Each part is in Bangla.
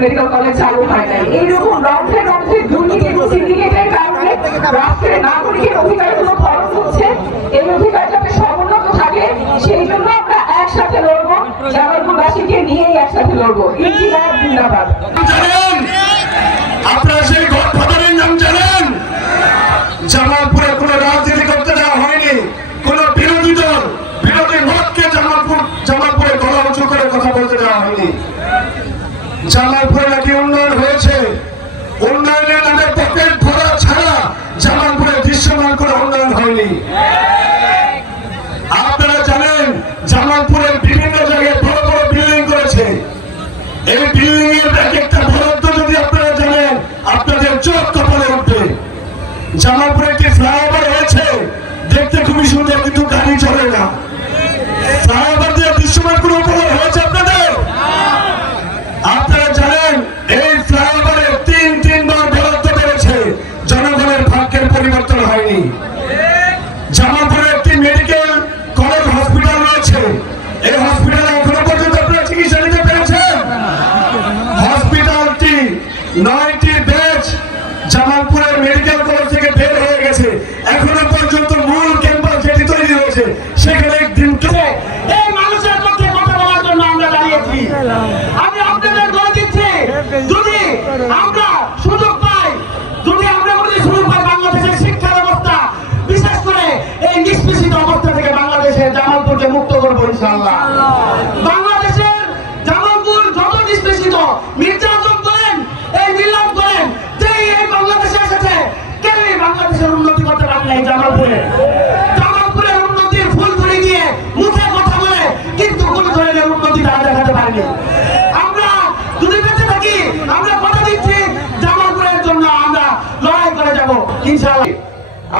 মেডিকেল কলেজ চালু হয় নাই। এইরকম রন্ধ্রে রন্ধ্রে দুর্নীতি এবং সিন্ডিকেটের কারণে একসাথে লড়বো জামালপুরবাসীকে নিয়েই একসাথে লড়বো। জিন্দাবাদ। আপনারা নাম কোনো কোন উঁচু করে কথা বলতে দেওয়া হয়েছে। উন্নয়নে তাদের পকেট জামালপুরে দৃশ্যমান করে উন্নয়ন হয়নি। জামালপুরে একটি ফ্লাইওভার হয়েছে দেখতে খুবই সুন্দর, কিন্তু গাড়ি চলে না। ফ্লাইওভার দিয়ে দৃশ্যমান কোনো উপকার হয়েছে আপনাদের? আপনারা জানেন, এই ফ্লাইওভারে তিন, তিনবার বরাদ্দ বেড়েছে জনগণের ভাগ্যের পরিবর্তন হয়নি। জামালপুরে একটি মেডিকেল কলেজ হসপিটাল রয়েছে। এই হসপিটালে এখনও পর্যন্ত আপনারা চিকিৎসা নিতে পেরেছেন? হসপিটালটি নয়টি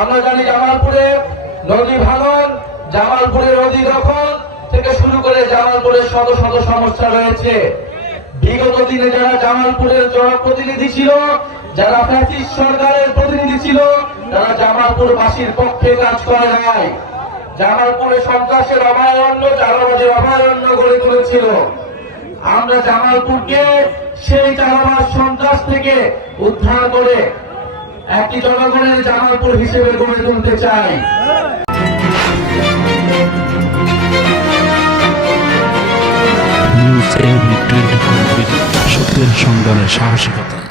আমরা জানি জামালপুরে নদী ভাঙন, জামালপুরের নদী দখল থেকে শুরু করে জামালপুরের শত শত সমস্যা রয়েছে। বিগত দিনে যারা জামালপুরের জনপ্রতিনিধি ছিল, যারা ফ্যাসিস্ট সরকারের প্রতিনিধি ছিল, তারা জামালপুরবাসীর পক্ষে কাজ করে নাই। জামালপুরে সন্ত্রাসের অভয়ারণ্য চারাবাজের অভয়ারণ্য গড়ে তুলেছিল। আমরা জামালপুরকে সেই চারাবাজ সন্ত্রাস থেকে উদ্ধার করে একটি জনগণের জামালপুর হিসেবে গড়ে তুলতে চাই। সত্যের সংগ্রামের সাহসিকতা।